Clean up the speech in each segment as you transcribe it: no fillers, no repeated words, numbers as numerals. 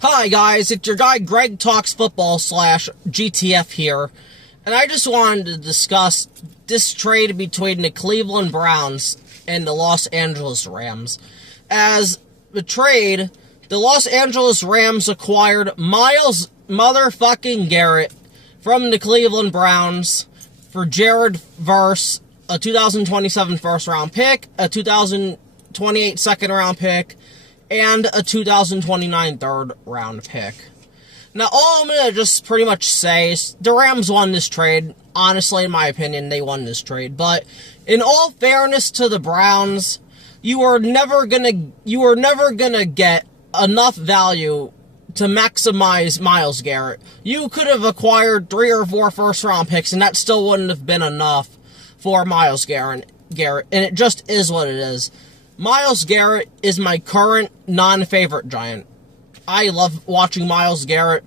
Hi guys, it's your guy Greg Talks Football / GTF here, and I just wanted to discuss this trade between the Cleveland Browns and the Los Angeles Rams. As the trade, the Los Angeles Rams acquired Myles motherfucking Garrett from the Cleveland Browns for Jared Verse, a 2027 first-round pick, a 2028 second-round pick, and a 2029 third-round pick. Now, all I'm going to just pretty much say is the Rams won this trade. Honestly, in my opinion, they won this trade. But in all fairness to the Browns, you were never gonna get enough value to maximize Myles Garrett. You could have acquired 3 or 4 first-round picks, and that still wouldn't have been enough for Myles Garrett. And it just is what it is. Myles Garrett is my current non-favorite Giant. I love watching Myles Garrett.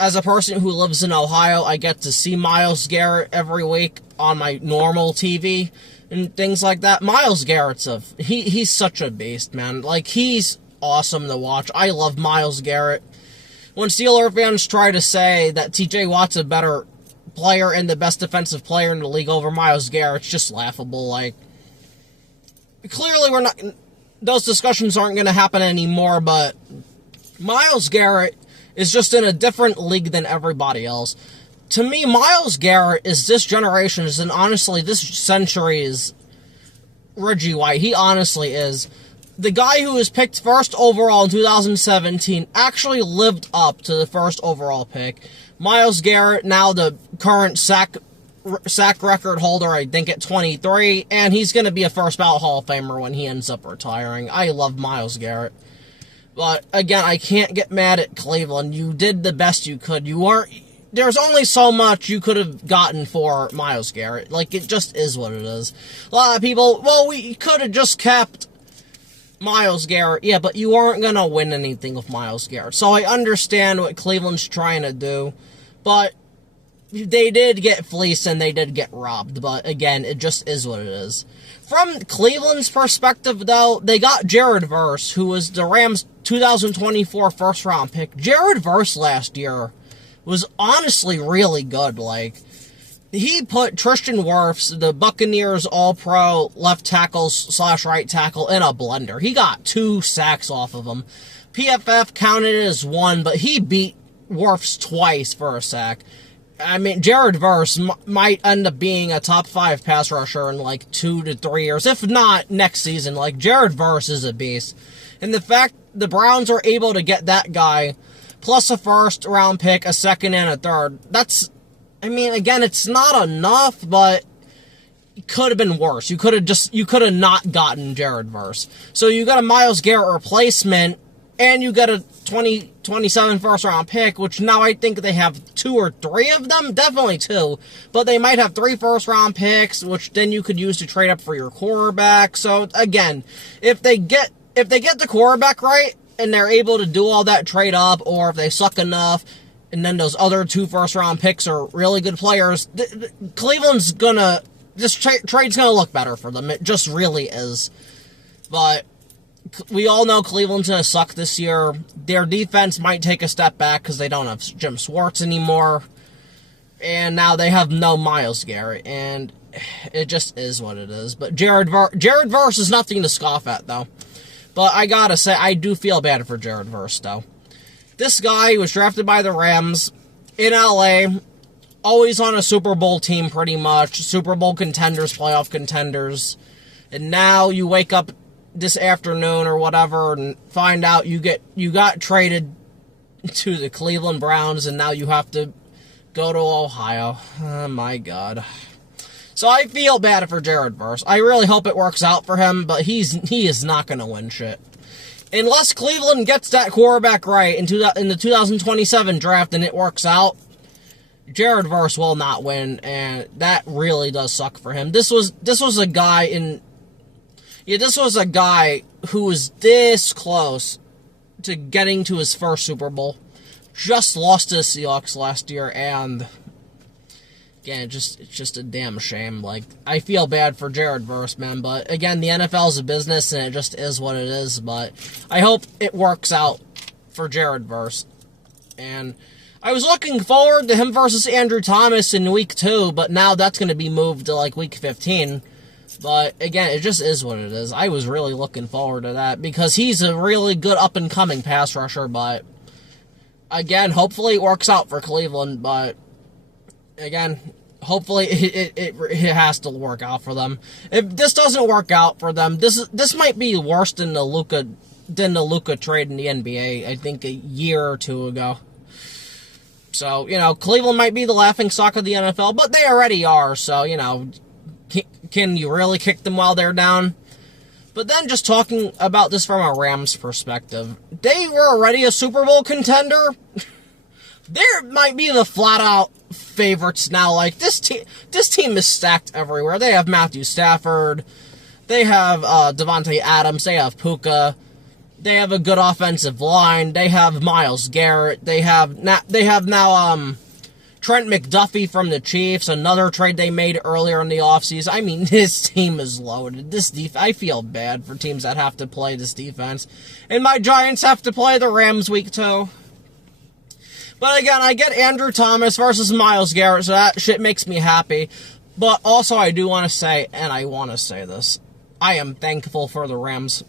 As a person who lives in Ohio, I get to see Myles Garrett every week on my normal TV and things like that. Myles Garrett's he's such a beast, man. Like, he's awesome to watch. I love Myles Garrett. When Steelers fans try to say that TJ Watt's a better player and the best defensive player in the league over Myles Garrett, it's just laughable. Like, clearly those discussions aren't going to happen anymore, but Myles Garrett is just in a different league than everybody else. To me, Myles Garrett is this generation's, and honestly, this century's Reggie White. He honestly is. The guy who was picked first overall in 2017 actually lived up to the first overall pick. Myles Garrett, now the current sack record holder, I think, at 23, and he's going to be a first-ballot Hall of Famer when he ends up retiring. I love Myles Garrett. But, again, I can't get mad at Cleveland. You did the best you could. There's only so much you could have gotten for Myles Garrett. Like, it just is what it is. A lot of people, well, we could have just kept Myles Garrett. Yeah, but you weren't going to win anything with Myles Garrett. So I understand what Cleveland's trying to do, but they did get fleeced and they did get robbed. But, again, it just is what it is. From Cleveland's perspective, though, they got Jared Verse, who was the Rams' 2024 first-round pick. Jared Verse last year was honestly really good. Like, he put Tristan Wirfs, the Buccaneers all-pro left tackle / right tackle, in a blender. He got 2 sacks off of him. PFF counted it as 1, but he beat Wirfs twice for a sack. I mean, Jared Verse might end up being a top 5 pass rusher in like 2 to 3 years, if not next season. Like, Jared Verse is a beast. And the fact the Browns are able to get that guy, plus a first-round pick, a second, and a third, that's, I mean, again, it's not enough, but it could have been worse. You could have not gotten Jared Verse. So you got a Myles Garrett replacement, and you got a 2027 first-round pick, which now I think they have 2 or 3 of them. Definitely 2. But they might have 3 first-round picks, which then you could use to trade up for your quarterback. So, again, if they get the quarterback right, and they're able to do all that trade up, or if they suck enough, and then those other 2 first-round picks are really good players, Cleveland's gonna, this trade's gonna look better for them. It just really is. But we all know Cleveland's going to suck this year. Their defense might take a step back because they don't have Jim Schwartz anymore. And now they have no Myles Garrett. And it just is what it is. But Jared Verse is nothing to scoff at, though. But I gotta say, I do feel bad for Jared Verse, though. This guy was drafted by the Rams in LA. Always on a Super Bowl team, pretty much. Super Bowl contenders, playoff contenders. And now you wake up this afternoon or whatever and find out you got traded to the Cleveland Browns, and now you have to go to Ohio. Oh my God. So I feel bad for Jared Verse. I really hope it works out for him, but he is not going to win shit. Unless Cleveland gets that quarterback right in the 2027 draft and it works out, Jared Verse will not win, and that really does suck for him. This was a guy who was this close to getting to his first Super Bowl. Just lost to the Seahawks last year, and again, it's just a damn shame. Like, I feel bad for Jared Verse, man, but again, the NFL is a business, and it just is what it is. But I hope it works out for Jared Verse. And I was looking forward to him versus Andrew Thomas in week 2, but now that's going to be moved to, like, week 15. But, again, it just is what it is. I was really looking forward to that because he's a really good up-and-coming pass rusher, but, again, hopefully it works out for Cleveland, but, again, hopefully it has to work out for them. If this doesn't work out for them, this might be worse than the Luka trade in the NBA, I think a year or two ago. So, you know, Cleveland might be the laughingstock of the NFL, but they already are, so, you know, can you really kick them while they're down? But then just talking about this from a Rams perspective, they were already a Super Bowl contender. They might be the flat-out favorites now. Like, this team is stacked everywhere. They have Matthew Stafford. They have Devontae Adams. They have Puka. They have a good offensive line. They have Myles Garrett. They have now Trent McDuffie from the Chiefs, another trade they made earlier in the offseason. I mean, this team is loaded. I feel bad for teams that have to play this defense. And my Giants have to play the Rams week 2. But again, I get Andrew Thomas versus Myles Garrett, so that shit makes me happy. But also, I do want to say, and I want to say this, I am thankful for the Rams.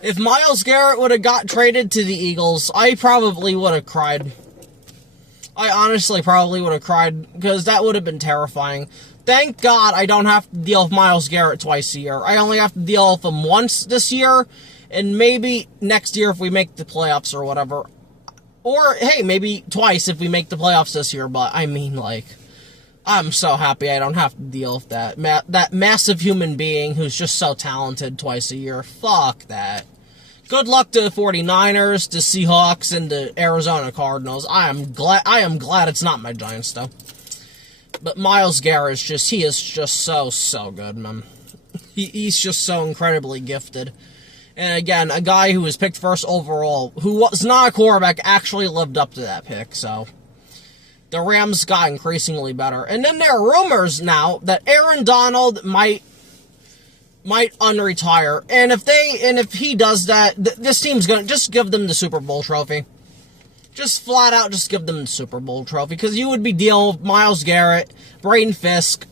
If Myles Garrett would have got traded to the Eagles, I probably would have cried. I honestly probably would have cried, because that would have been terrifying. Thank God I don't have to deal with Myles Garrett twice a year. I only have to deal with him once this year, and maybe next year if we make the playoffs or whatever. Or, hey, maybe twice if we make the playoffs this year, but I mean, like, I'm so happy I don't have to deal with that massive human being who's just so talented twice a year. Fuck that. Good luck to the 49ers, the Seahawks, and the Arizona Cardinals. I am glad it's not my Giants, though. But Myles Garrett he is just so good, man. He's just so incredibly gifted. And again, a guy who was picked first overall, who was not a quarterback, actually lived up to that pick, so the Rams got increasingly better. And then there are rumors now that Aaron Donald might unretire. And if he does that, this team's gonna just give them the Super Bowl trophy. Just flat out just give them the Super Bowl trophy. Because you would be dealing with Myles Garrett, Braden Fisk,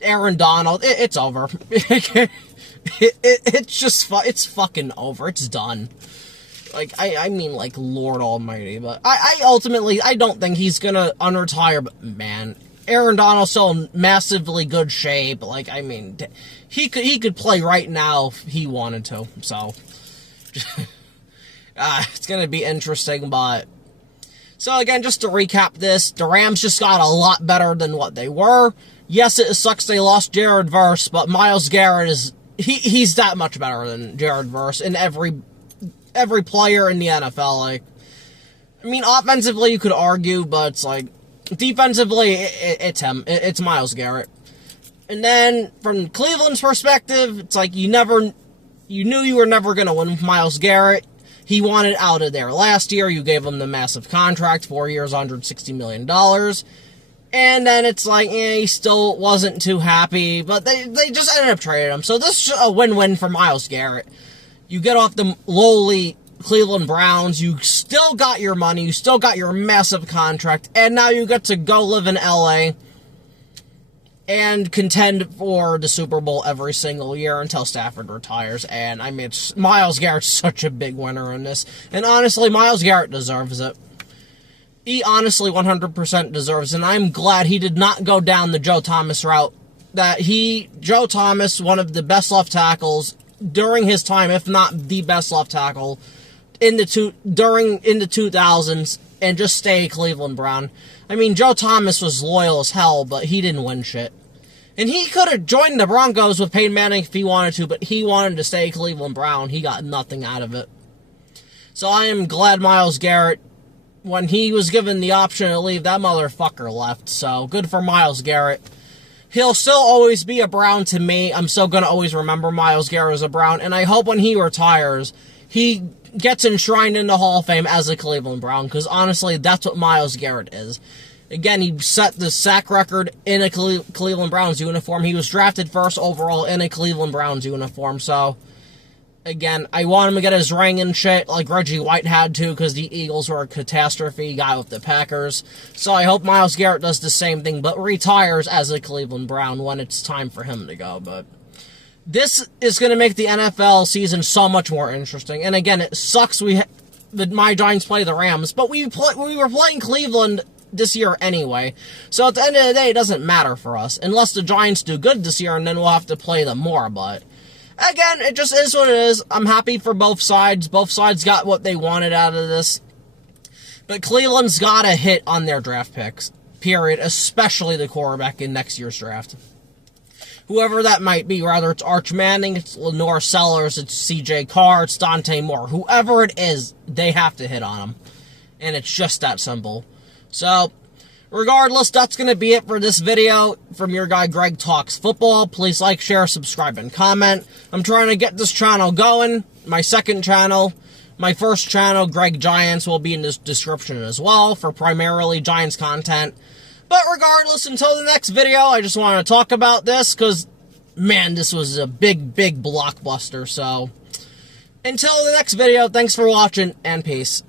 Aaron Donald. It's over. It's fucking over. It's done. Like, I mean, like, Lord Almighty. But I ultimately don't think he's gonna unretire, but man, Aaron Donald's still in massively good shape. Like, I mean, he could play right now if he wanted to. So, it's going to be interesting, but... So, again, just to recap this, the Rams just got a lot better than what they were. Yes, it sucks they lost Jared Verse, but Myles Garrett is... He's that much better than Jared Verse in every player in the NFL. Like, I mean, offensively, you could argue, but it's like... Defensively, it's him. It's Myles Garrett. And then, from Cleveland's perspective, it's like you knew you were never going to win with Myles Garrett. He wanted out of there. Last year, you gave him the massive contract, 4 years, $160 million. And then it's like, he still wasn't too happy, but they just ended up trading him. So this is a win-win for Myles Garrett. You get off the lowly Cleveland Browns, you still got your money, you still got your massive contract, and now you get to go live in LA and contend for the Super Bowl every single year until Stafford retires. And I mean, Myles Garrett's such a big winner in this. And honestly, Myles Garrett deserves it. He honestly 100% deserves it. And I'm glad he did not go down the Joe Thomas route. Joe Thomas, one of the best left tackles during his time, if not the best left tackle in the 2000s, and just stay a Cleveland Brown. I mean, Joe Thomas was loyal as hell, but he didn't win shit. And he could have joined the Broncos with Peyton Manning if he wanted to, but he wanted to stay a Cleveland Brown. He got nothing out of it. So I am glad Myles Garrett, when he was given the option to leave, that motherfucker left. So good for Myles Garrett. He'll still always be a Brown to me. I'm still going to always remember Myles Garrett as a Brown. And I hope when he retires, he gets enshrined in the Hall of Fame as a Cleveland Brown. Because honestly, that's what Myles Garrett is. Again, he set the sack record in a Cleveland Browns uniform. He was drafted first overall in a Cleveland Browns uniform. So, Again, I want him to get his ring and shit like Reggie White had to because the Eagles were a catastrophe guy with the Packers. So I hope Myles Garrett does the same thing, but retires as a Cleveland Brown when it's time for him to go. But this is going to make the NFL season so much more interesting. And again, it sucks that my Giants play the Rams, but we were playing Cleveland this year anyway. So at the end of the day, it doesn't matter for us. Unless the Giants do good this year, and then we'll have to play them more, but again, it just is what it is. I'm happy for both sides. Both sides got what they wanted out of this. But Cleveland's got to hit on their draft picks, period, especially the quarterback in next year's draft. Whoever that might be, whether it's Arch Manning, it's Lenore Sellers, it's C.J. Carr, it's Dante Moore. Whoever it is, they have to hit on them. And it's just that simple. So regardless, that's going to be it for this video from your guy Greg Talks Football. Please like, share, subscribe, and comment. I'm trying to get this channel going. My second channel, my first channel, Greg Giants, will be in the description as well for primarily Giants content. But regardless, until the next video, I just want to talk about this because, man, this was a big, big blockbuster. So until the next video, thanks for watching and peace.